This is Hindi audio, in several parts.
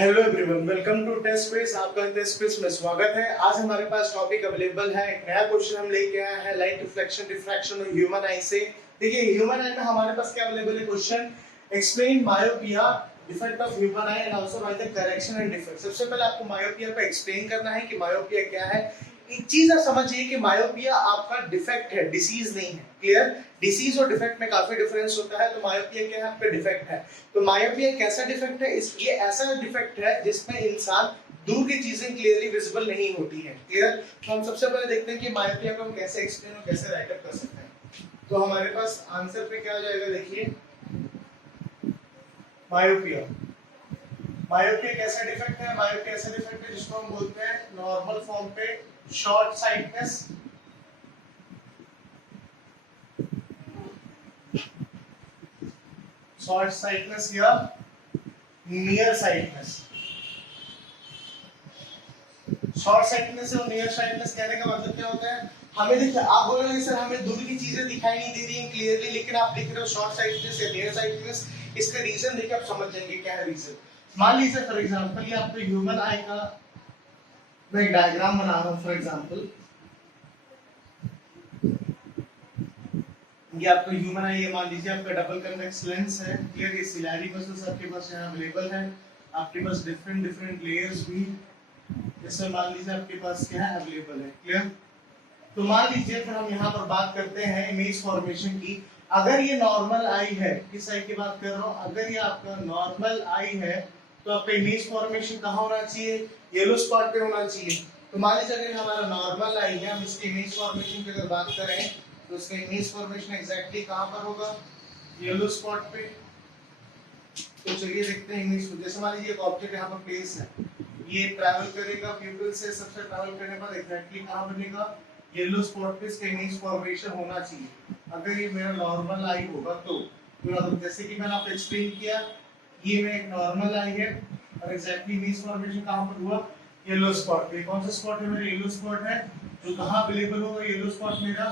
Hello everyone, welcome to test space. आपका टेस्ट स्पेस में स्वागत है। आज हमारे पास टॉपिक अवेलेबल है, एक नया क्वेश्चन हम लेके आए हैं, लाइट रिफ्लेक्शन डिफ्रैक्शन और ह्यूमन आई से। देखिए ह्यूमन आई में हमारे पास क्या अवेलेबल है question, explain myopia, defect of human I and also by the correction and defect. सबसे पहले आपको मायोपिया को एक्सप्लेन करना है कि मायोपिया क्या है। एक चीज आप समझिए कि मायोपिया आपका डिफेक्ट है, डिसीज नहीं है। क्लियर? डिसीज और डिफेक्ट में काफी डिफरेंस होता है। तो मायोपिया क्या है, आपका डिफेक्ट है। तो मायोपिया कैसा डिफेक्ट है? ये ऐसा डिफेक्ट है जिसमें इंसान दूर की चीजें क्लियरली विजिबल नहीं होती है। क्लियर? तो हम सबसे पहले देखते हैं कि मायोपिया को हम कैसे एक्सप्लेन और कैसे राइट अप कर सकते हैं। तो हमारे पास आंसर पे क्या आ जाएगा, देखिए मायोपिया। मायोपिया कैसा डिफेक्ट है? मायोपिया ऐसा डिफेक्ट है जिसको हम बोलते हैं नॉर्मल फॉर्म पे शॉर्ट साइटनेस, शॉर्ट साइटनेस या नियर साइटनेस। शॉर्ट साइटनेस और नियर साइटनेस कहने का मतलब क्या होता है? हमें देखिए, आप बोलोगे सर हमें दूर की चीजें दिखाई नहीं दे रही हैं क्लियरली, लेकिन आप लिख रहे हो शॉर्ट साइटनेस या नियर साइटनेस। इसका रीजन देखिए, आप समझ जाएंगे क्या है रीजन। मान लीजिए फॉर एग्जांपल ये आपको ह्यूमन आई का मैं एक डायग्राम बना रहा हूं। फॉर एग्जांपल ये आपका ह्यूमन आई है, मान लीजिए आपका डबल कन्वेक्स लेंस है। क्लियर? ये सिलैरी मसल्स आपके पास यहाँ अवेलेबल है। आपके पास डिफरेंट डिफरेंट लेयर्स भी जैसे मान लीजिए आपके पास क्या है अवेलेबल है। क्लियर? तो मान लीजिए फिर हम यहाँ पर बात करते हैं इमेज फॉर्मेशन की। अगर ये नॉर्मल आई है, किस आई की बात कर रहा हूँ, अगर ये आपका नॉर्मल आई है तो आपका इमेज फॉर्मेशन कहाँ होना चाहिए? येलो स्पॉट पे होना चाहिए। तो मान लीजिए अगर हमारा नॉर्मल आई है, हम इसकी इमेज फॉर्मेशन की अगर बात करें तो इसका इमेज फॉर्मेशन एग्जैक्टली कहाँ पर होगा? येलो स्पॉट पे। तो चलिए देखते हैं इमेज। जैसे मान लीजिए एक ऑब्जेक्ट यहाँ पर प्लेस है, ये ट्रैवल करेगा पीपल से, सबसे ट्रैवल करने पर एग्जैक्टली कहाँ बनेगा? येलो स्पॉट पे इसका इमेज फॉर्मेशन होना चाहिए। अगर ये मेरा नॉर्मल आई होगा तो जैसे कि मैंने आपको एक्सप्लेन किया, ये मेरा एक नॉर्मल आई है और एग्जैक्टली इमेज फॉर्मेशन कहाँ पर हुआ? येलो स्पॉट पे। कौन सा स्पॉट है मेरा? येलो स्पॉट है। जो कहाँ अवेलेबल होगा येलो स्पॉट? मेरा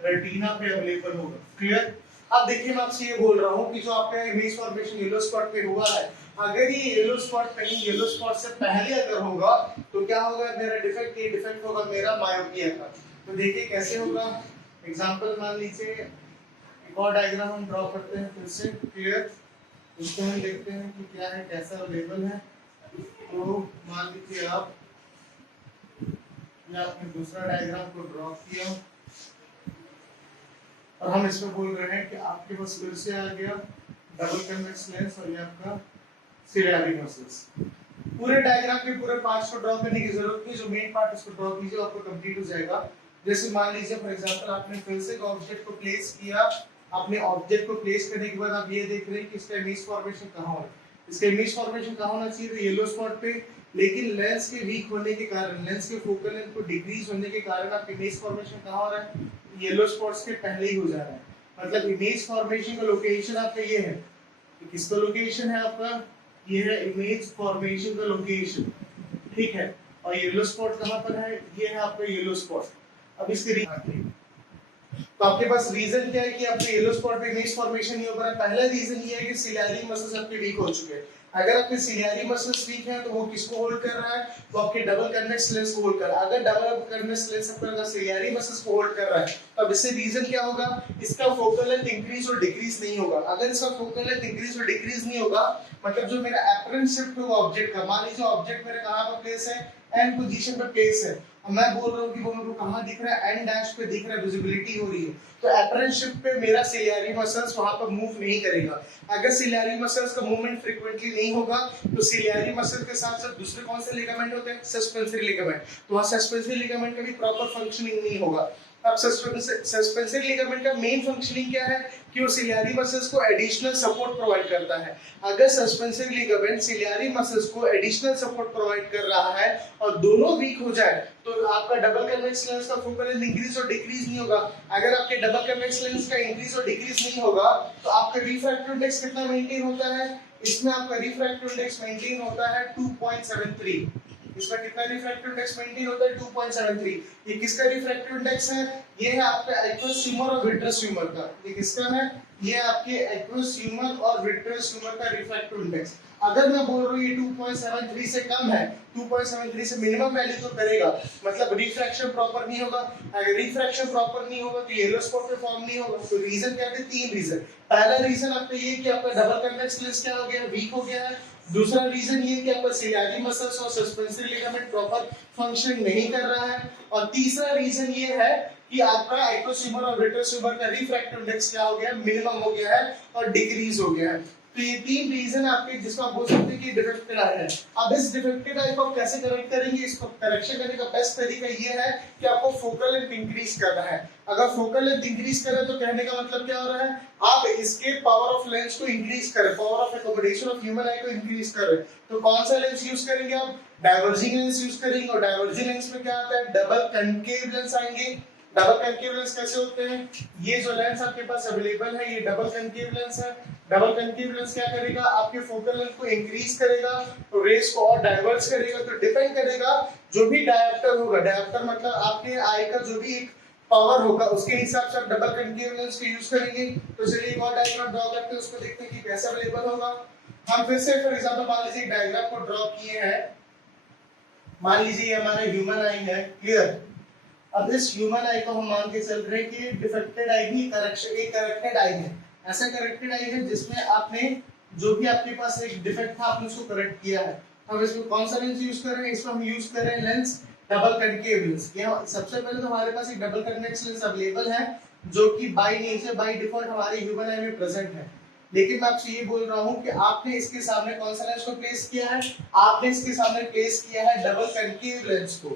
रेटिना पे अवेलेबल होगा। क्लियर? अब देखिए मैं आपसे ये बोल रहा हूँ कि जो आपका इमेज फॉर्मेशन येलो स्पॉट पे हुआ है, अगर ये येलो स्पॉट कहीं येलो स्पॉट से पहले अगर होगा तो क्या होगा? मेरा डिफेक्ट, ये डिफेक्ट होगा मेरा मायोपिया का। तो देखिए कैसे होगा। एग्जांपल मान लीजिए एक और डायग्राम हम ड्रॉ करते हैं फिर से। क्लियर? उसको हम देखते हैं कि क्या है, कैसा अवेलेबल है। तो मान लीजिए आप ये आपने दूसरा डायग्राम को ड्रॉ किया और हम इसमें बोल रहे हैं कि आपके पास फिर से आ गया डबल कन्वेक्स लेंस और ये आपका सिलियरी मसल्स। पूरे डायग्राम के पूरे पार्ट्स को ड्रॉ करने की जरूरत नहीं, जो मेन पार्ट उसको ड्रॉ कीजिए, आपको कंप्लीट हो जाएगा। जैसे मान लीजिए फॉर एग्जांपल आपने फिर से एक ऑब्जेक्ट को प्लेस किया। आपने ऑब्जेक्ट को प्लेस करने के बाद आप ये देख रहे हैं कि इसका इमेज फॉर्मेशन कहां हो रहा है। इसका इमेज फॉर्मेशन कहां होना चाहिए? तो येलो स्पॉट पे। लेकिन लेंस के वीक होने के कारण, लेंस के फोकल लेंथ को डिक्रीज होने के कारण आपका इमेज फॉर्मेशन कहां हो रहा है? येलो स्पॉट्स के पहले ही हो जा रहा है। मतलब इमेज फॉर्मेशन का लोकेशन आपका ये है। तो किसका लोकेशन है आपका? ये है इमेज फॉर्मेशन का लोकेशन। ठीक है? और येलो स्पॉट कहां पर है? ये है आपका येलो स्पॉट। अब इसके तो आपके पास रीजन क्या है कि आपके येलो स्पॉट पे इमेज फॉर्मेशन नहीं हो रहा है? पहला रीजन ये है कि सिलियरी मसल्स आपके वीक हो चुके हैं। अगर आपके सिलियरी मसल्स वीक हैं तो वो किसको होल्ड कर रहा है? तो आपके डबल कन्वेक्स लेंस को होल्ड कर रहा है। अगर डबल कन्वेक्स लेंस आपका सिलियरी मसल्स को होल्ड कर रहा है तो अब इससे रीजन क्या होगा? इसका फोकल लेंथ इंक्रीज और डिक्रीज नहीं होगा। अगर इसका फोकल लेंथ इंक्रीज और डिक्रीज नहीं होगा मतलब जो मेरा अपरेंट शिफ्ट होगा ऑब्जेक्ट का, मान लीजिए ऑब्जेक्ट मेरे कहां पर प्लेस है? एन पोजीशन पे प्लेस है। मैं बोल रहा हूँ कि वो मेरे को कहाँ दिख रहा है? एन डैश पे दिख रहा है, विजिबिलिटी हो रही है। तो अपरेंट शिफ्ट पे मेरा सिलियरी मसल्स वहां पर मूव नहीं करेगा। अगर सिलियरी मसल्स का मूवमेंट फ्रीक्वेंटली नहीं होगा तो सिलियरी मसल के साथ साथ दूसरे कौन से लिगामेंट होते हैं? Suspensory ligament. तो वहां सस्पेंसरी लिगामेंट का भी प्रॉपर फंक्शनिंग नहीं होगा। अब सस्पेंसरी लिगामेंट का मेन फंक्शनिंग क्या है? कि वो सिलियरी मसल्स को एडिशनल सपोर्ट प्रोवाइड करता है। अगर सस्पेंसरी लिगामेंट सिलियरी मसल्स को एडिशनल सपोर्ट प्रोवाइड कर रहा है और दोनों वीक हो जाए तो आपका डबल कन्वेक्स लेंस का फोकल लेंथ इंक्रीज और डिक्रीज नहीं होगा। अगर आपके डबल कन्वेक्स लेंस का इंक्रीज और डिक्रीज नहीं होगा तो आपका रिफ्रैक्टिव इंडेक्स कितना मेंटेन होता है? इसमें आपका रिफ्रैक्टिव इंडेक्स मेंटेन होता है 2.73। इसमें कितना रिफ्रैक्टिव इंडेक्स मेंटेन होता है? 2.73। ये किसका रिफ्रैक्टिव इंडेक्स है? ये है आपका एक्वस ह्यूमर और विट्रस ह्यूमर का। ये किसका है? ये आपके एक्वस ह्यूमर और विट्रस ह्यूमर का रिफ्रैक्टिव इंडेक्स। अगर मैं बोल रहा हूँ ये 2.73 से कम है, 2.73 से मिनिमम वैल्यू तो करेगा, मतलब रिफ्रैक्शन प्रॉपर नहीं होगा। अगर रिफ्रैक्शन प्रॉपर नहीं होगा तो येलो स्पॉट पे फॉर्म नहीं होगा। तो रीजन क्या है? 3 रीजन। पहला रीजन आपका ये कि आपका डबल कन्वेक्स लेंस क्या हो गया? वीक हो गया है। दूसरा रीजन ये कि आपका सिलियारी मसल्स और सस्पेंसरी लिगामेंट प्रॉपर फंक्शन नहीं कर रहा है। और तीसरा रीजन ये है कि आपका एक्टोस्यूमर और रेट्रोस्यूमर का रिफ्रैक्टिव इंडेक्स क्या हो गया? मिनिमम हो गया है और डिक्रीज हो गया है। तो ये 3 रीजन आपके जिसको आप बोल सकते हैं कि डिफेक्टेड आई है। अब इस डिफेक्टेड आई को आप कैसे करेक्ट करेंगे? इसको करेक्शन करने का बेस्ट तरीका ये है कि आपको फोकल लेंथ इंक्रीज करना है। अगर फोकल लेंथ इंक्रीज कर रहे हैं तो कहने का मतलब क्या हो रहा है? आप इसके पावर ऑफ लेंस को इंक्रीज कर रहे हैं, power of accommodation of human आई को इंक्रीज कर रहे हैं। तो कौन सा लेंस यूज करेंगे आप? डाइवर्जिंग लेंस यूज करेंगे। और डाइवर्जिंग लेंस में क्या आता है? डबल कनकेव लेंस आएंगे। डबल कनकेव लेंस कैसे होते हैं? ये जो लेंस आपके पास अवेलेबल है ये डबल कनकेव लेंस है। डबल कनकेव लेंस क्या करेगा? आपके फोकल लेंथ को इंक्रीज करेगा, तो रेस को और डाइवर्ज करेगा। तो डिपेंड करेगा जो भी डायोप्टर होगा, डायोप्टर मतलब आपके आई का जो भी एक पावर होगा उसके हिसाब से आप डबल कनकेव लेंस को यूज करेंगे। तो चलिए एक और डायग्राम ड्रॉ करते हैं, उसको देखते हैं कि कैसे अवेलेबल होगा। हम फिर से फॉर एग्जांपल मान लीजिए एक डायग्राम को ड्रॉ किए हैं। मान लीजिए ये हमारा ह्यूमन आई है, क्लियर। अब इस ह्यूमन आई को हम मान के चल रहे हैं कि डिफेक्टेड आई भी करेक्शन एक करेक्टेड आई है। ऐसा करेक्टेड आई है जिसमें आपने जो भी आपके पास एक डिफेक्ट था आपने उसको करेक्ट किया है। अब इसमें कौन सा लेंस यूज कर रहे हैं? इसमें हम यूज कर रहे हैं लेंस डबल कनकेव लेंस। ये सबसे पहले तो हमारे पास एक डबल कन्वेक्स लेंस अवेलेबल है जो कि बाय नेचर बाय डिफॉल्ट हमारे ह्यूमन आई में प्रेजेंट है। लेकिन मैं आपसे ये बोल रहा हूं कि आपने इसके सामने कौन सा लेंस को प्लेस किया है? आपने इसके सामने प्लेस किया है डबल कनकेव लेंस को।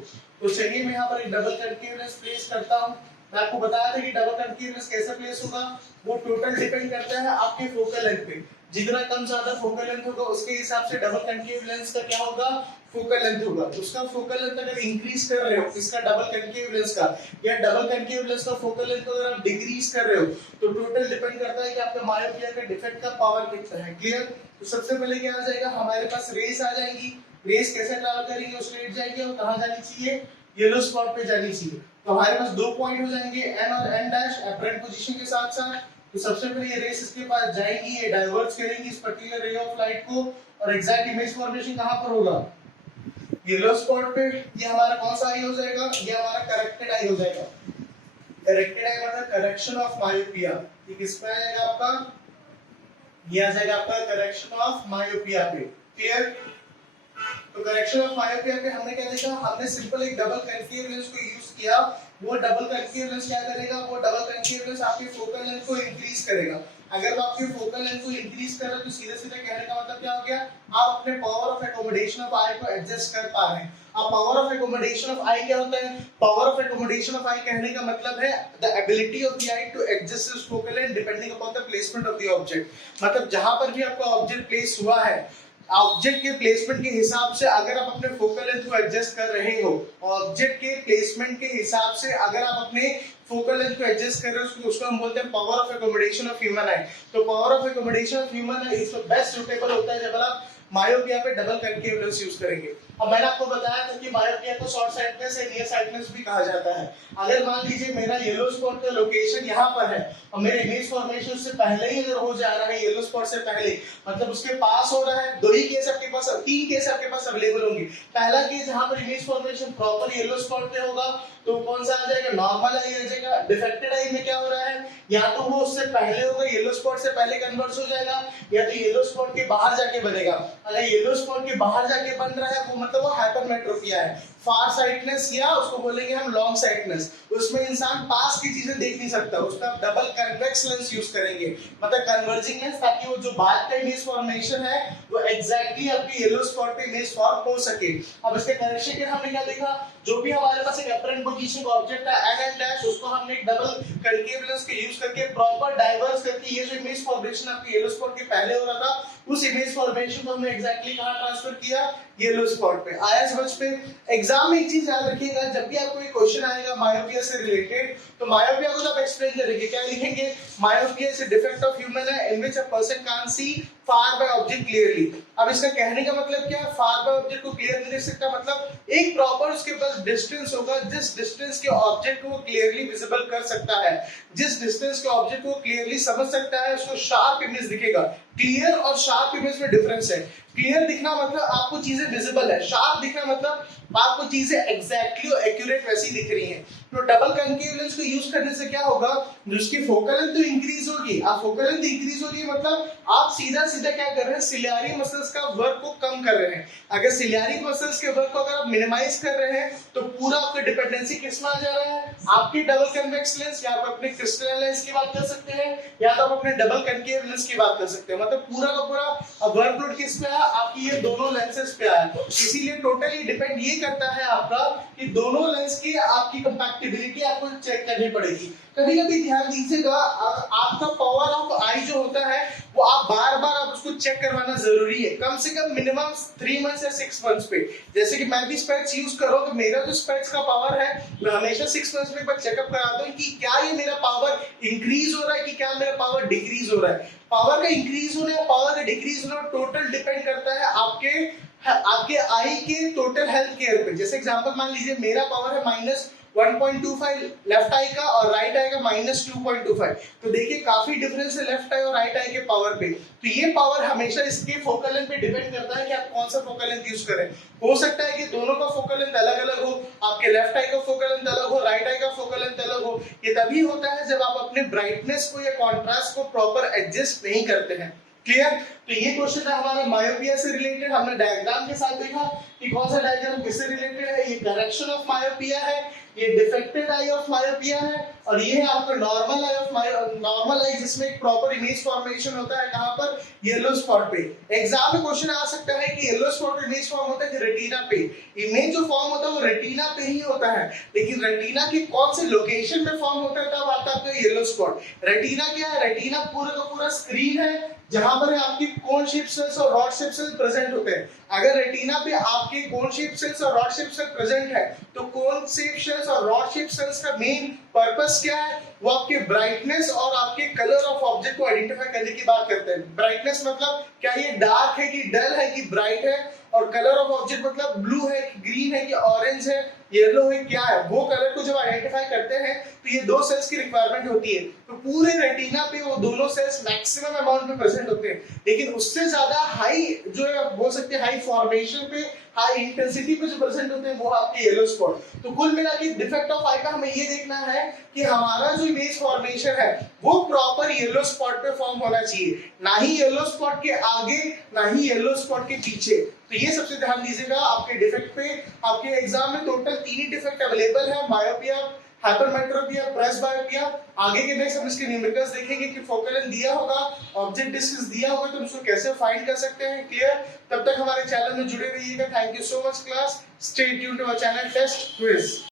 तो चलिए मैं यहाँ पर एक डबल कनकेव लेंस प्लेस करता हूँ। मैं आपको बताया था कि डबल कनकेव लेंस कैसे प्लेस होगा, वो टोटल डिपेंड करता है आपके फोकल लेंथ पे। जितना कम ज्यादा फोकल लेंथ होगा उसके हिसाब से डबल कनकेव लेंस का क्या होगा? फोकल लेंथ होगा। उसका फोकल लेंथ अगर इंक्रीज कर रहे हो इसका डबल कनकेव लेंस का, या डबल कनकेव लेंस का फोकल लेंथ को अगर आप डिक्रीज कर रहे हो, तो टोटल डिपेंड करता है कि आपका मायोपिया का डिफेक्ट का पावर कितना है, क्लियर। तो सबसे पहले क्या आ जाएगा? हमारे पास रेस आ जाएंगी। रेस कैसे ट्रैवल करेंगी? स्ट्रेट जाएंगे और कहां जानी चाहिए? येलो स्पॉट पे जानी चाहिए। तो हमारे पास 2 पॉइंट हो जाएंगे, एन और एन डैश अपरेंट पोजीशन के साथ साथ। तो सबसे पहले ये रेस इसके पास जाएंगी, ये डाइवर्ज करेंगी इस पर्टिकुलर रे ऑफ लाइट को, और एग्जैक्ट इमेज फॉर्मेशन कहां पर होगा? येलो स्पॉट पे। ये हमारा कौन सा आई हो जाएगा? ये हमारा करेक्टेड आई हो जाएगा। करेक्टेड आई मतलब करेक्शन ऑफ मायोपिया। ये किस पे आ जाएगा आपका? ये आ जाएगा आपका करेक्शन ऑफ मायोपिया पे, क्लियर। तो करेक्शन ऑफ मायोपिया पे हमने क्या देखा? हमने सिंपल एक डबल कनकेव लेंस को यूज किया। वो डबल कनकेव लेंस क्या करेगा? वो डबल कनकेव लेंस आपके फोकल लेंथ को इंक्रीज करेगा। अगर वो आपके फोकल लेंथ को इंक्रीज कर रहा है तो सीधे सीधे कहने का मतलब क्या हो गया? आप अपने power of accommodation of eye को एडजस्ट कर पा रहे हैं। अब power of accommodation of eye क्या होता है? Power of accommodation of eye कहने का मतलब है the ability of the eye to adjust its focal length depending upon the placement of the object. मतलब जहां पर भी आपका ऑब्जेक्ट प्लेस हुआ है, ऑब्जेक्ट के प्लेसमेंट के हिसाब से अगर आप अपने फोकल लेंथ को एडजस्ट कर रहे हो, ऑब्जेक्ट के प्लेसमेंट के हिसाब से अगर आप अपने फोकल लेंथ को एडजस्ट कर रहे हो, उसको हम बोलते हैं power of accommodation of human eye. तो power of accommodation of human eye इसमें बेस्ट सूटेबल होता है जब आप मायोपिया पे डबल कनकेव लेंस यूज करेंगे। अब मैंने आपको बताया था कि मायोपिया को शॉर्ट साइटनेस या नियर साइटनेस भी कहा जाता है। अगर मान लीजिए मेरा येलो स्पॉट का लोकेशन यहाँ पर है और मेरे इमेज फॉर्मेशन से पहले ही अगर हो जा रहा है, येलो स्पॉट से पहले मतलब उसके पास हो रहा है, 2 ही केस आपके पास, 3 केस आपके पास अवेलेबल होंगे। पहला केस जहां पर image formation proper yellow spot पे होगा तो कौन सा आ जाएगा? नॉर्मल आई आ जाएगा। डिफेक्टेड आई में क्या हो रहा है? या तो वो उससे पहले होगा, येलो स्पॉट से पहले कन्वर्ट हो जाएगा, या तो येलो स्पॉट के बाहर जाके बनेगा। अगर येलो स्पॉट के बाहर जाके बन रहा है वो मतलब वो हाइपरमेट्रोपिया है, फार साइटनेस, या उसको बोलेंगे हम लॉन्ग साइटनेस। उसमें इंसान पास की चीजें देख नहीं सकता, उसका डबल कन्वेक्स लेंस यूज करेंगे, मतलब कन्वर्जिंग लेंस, ताकि वो जो बाद का इमेज फॉर्मेशन है वो एग्जैक्टली आपके येलो स्पॉट पे इमेज फॉर्म हो सके। अब इसके करेक्शन के हमने क्या देखा? जो भी हमारे पास एक अपरेंट पोजीशन का ऑब्जेक्ट है एन डैश, उसको हमने एक डबल कनकेव लेंस के यूज करके प्रॉपर डाइवर्स करके ये जो इमेज फॉर्मेशन आपके येलो स्पॉट के पहले हो रहा था उस इमेज फॉर्मेशन को हमने एग्जैक्टली कहां ट्रांसफर किया? येलो स्पॉट पे। आया समझ पे? एग्जाम में एक चीज याद रखिएगा, जब भी आपको एक क्वेश्चन आएगा मायोपिया से रिलेटेड, तो मायोपिया को आप एक्सप्लेन करेंगे, क्या लिखेंगे? Myopia is a defect of human I in which a person can't see far by object clearly. अब इसका कहने का मतलब क्या? फार बाय ऑब्जेक्ट को क्लियर नहीं देख सकता, मतलब एक प्रॉपर उसके पास डिस्टेंस होगा जिस डिस्टेंस के ऑब्जेक्ट को वो क्लियरली विजिबल कर सकता है, जिस डिस्टेंस के ऑब्जेक्ट को क्लियरली समझ सकता है, उसको शार्प इमेज दिखेगा। क्लियर और शार्प इमेज में डिफरेंस है। क्लियर दिखना मतलब आपको चीजें विजिबल है, शार्प दिखना मतलब आपको चीजें एग्जैक्टली और एक्यूरेट वैसी दिख रही हैं। तो डबल कनकेव लेंस को यूज करने से क्या होगा, जो उसकी फोकल लेंथ तो इंक्रीज होगी, आप फोकल लेंथ इंक्रीज होगी मतलब आप सीधा सीधा क्या कर रहे हैं, सिलियरी मसल्स का वर्क को कम कर रहे हैं। अगर सिलियरी मसल्स के वर्क को अगर आप मिनिमाइज कर रहे हैं तो पूरा आपका डिपेंडेंसी किस में आ जा रहा है, आपकी डबल कन्वेक्स लेंस, या आप अपने क्रिस्टल लेंस की बात कर सकते हैं, या तो आप अपने डबल कनकेव लेंस की बात कर सकते हैं। मतलब पूरा का पूरा वर्कलोड किस पे आया, आपकी ये दोनों लेंसेज पे आया। इसीलिए टोटली डिपेंड ये करता है आपका कि दोनों लेंस की आपकी कंपैटिबिलिटी आपको चेक करनी पड़ेगी। कभी कभी ध्यान दीजिएगा, आपका पावर ऑफ आई जो होता है वो आप बार बार आप उसको चेक करवाना जरूरी है, कम से कम मिनिमम 3 मंथ्स या 6 मंथ्स पे। जैसे कि मैं भी स्पेक्स यूज कर रहा हूं, तो मेरा जो स्पेक्स का पावर है मैं हमेशा 6 मंथ्स में एक बार चेकअप कराता हूं कि क्या ये मेरा पावर इंक्रीज हो रहा है कि क्या मेरा पावर डिक्रीज हो रहा है। पावर का इंक्रीज होना या पावर का डिक्रीज होना टोटल डिपेंड करता है आपके आई के टोटल हेल्थ केयर पे। जैसे एग्जांपल मान लीजिए मेरा पावर है -1.25 लेफ्ट आई का और राइट आई का -2.25, तो देखिए काफी डिफरेंस है लेफ्ट आई और राइट आई के पावर पे। तो ये पावर हमेशा इसके फोकल लेंथ पे डिपेंड करता है कि आप कौन सा फोकल लेंथ यूज करें। हो सकता है कि दोनों का फोकल लेंथ अलग अलग हो, आपके लेफ्ट आई का फोकल लेंथ अलग हो, राइट आई का फोकल लेंथ अलग हो। ये तभी होता है जब आप अपने ब्राइटनेस को या कॉन्ट्रास्ट को प्रॉपर एडजस्ट नहीं करते हैं। क्लियर? तो ये क्वेश्चन है हमारा मायोपिया से रिलेटेड। हमने डायग्राम के साथ देखा कि कौन सा डायग्राम किससे रिलेटेड है। ये करेक्शन ऑफ मायोपिया है, ये डिफेक्टेड आई ऑफ मायोपिया है, और ये है आपका नॉर्मल आई ऑफ नॉर्मल आई जिसमें एक प्रॉपर इमेज फॉर्मेशन होता है। कहां पर? येलो स्पॉट पे। एग्जाम में क्वेश्चन आ सकता है कि येलो स्पॉट इमेज फॉर्म होता है रेटिना पे। इमेज जो फॉर्म होता है वो रेटिना पे ही होता है, लेकिन रेटिना की कौन से लोकेशन पे फॉर्म होता है तब आता है आपका येलो स्पॉट। रेटिना क्या है? रेटिना पूरा का पूरा स्क्रीन है जहां पर आपकी कोन शेप सेल्स और रॉड शेप सेल्स प्रेजेंट होते हैं। अगर रेटिना पे आपके कोन शेप सेल्स और रॉड शेप सेल्स प्रेजेंट है तो कोन शेप सेल्स और रॉड शेप सेल्स का मेन पर्पस क्या है? वो आपके ब्राइटनेस और आपके कलर ऑफ ऑब्जेक्ट को आइडेंटिफाई करने की बात करते हैं। ब्राइटनेस मतलब क्या ये डार्क है कि डल है कि ब्राइट है, और कलर ऑफ ऑब्जेक्ट मतलब ब्लू है कि ग्रीन है कि ऑरेंज है, येलो है, क्या है। वो कलर को जब आइडेंटिफाई करते हैं तो ये दो सेल्स की रिक्वायरमेंट होती है। तो पूरे रेटिना पे वो दोनों सेल्स मैक्सिमम अमाउंट में प्रेजेंट होते हैं, लेकिन उससे ज्यादा हाई जो है बोल सकते हैं हाई फॉर्मेशन पे, हाई इंटेंसिटी पे जो प्रेजेंट होते हैं वो आपके येलो स्पॉट। तो कुल मिला के डिफेक्ट ऑफ आई का हमें ये देखना है कि हमारा जो इमेज फॉर्मेशन है वो प्रॉपर येलो स्पॉट पे फॉर्म होना चाहिए, ना ही येलो स्पॉट के आगे ना ही येलो स्पॉट के पीछे। तो ये सबसे ध्यान दीजिएगा आपके डिफेक्ट पे। आपके एग्जाम में टोटल 3 ही डिफेक्ट अवेलेबल है, मायोपिया, हाइपरमेट्रोपिया, प्रेसबायोपिया। आगे के नेक्स्ट हम इसके न्यूमेरिकल्स देखेंगे कि फोकल लेंथ दिया होगा, ऑब्जेक्ट डिस्टेंस दिया होगा, तो उसको कैसे फाइंड कर सकते हैं। क्लियर? तब तक हमारे चैनल में जुड़े रहिएगा। Thank you so much class. Stay tuned to our channel test quiz.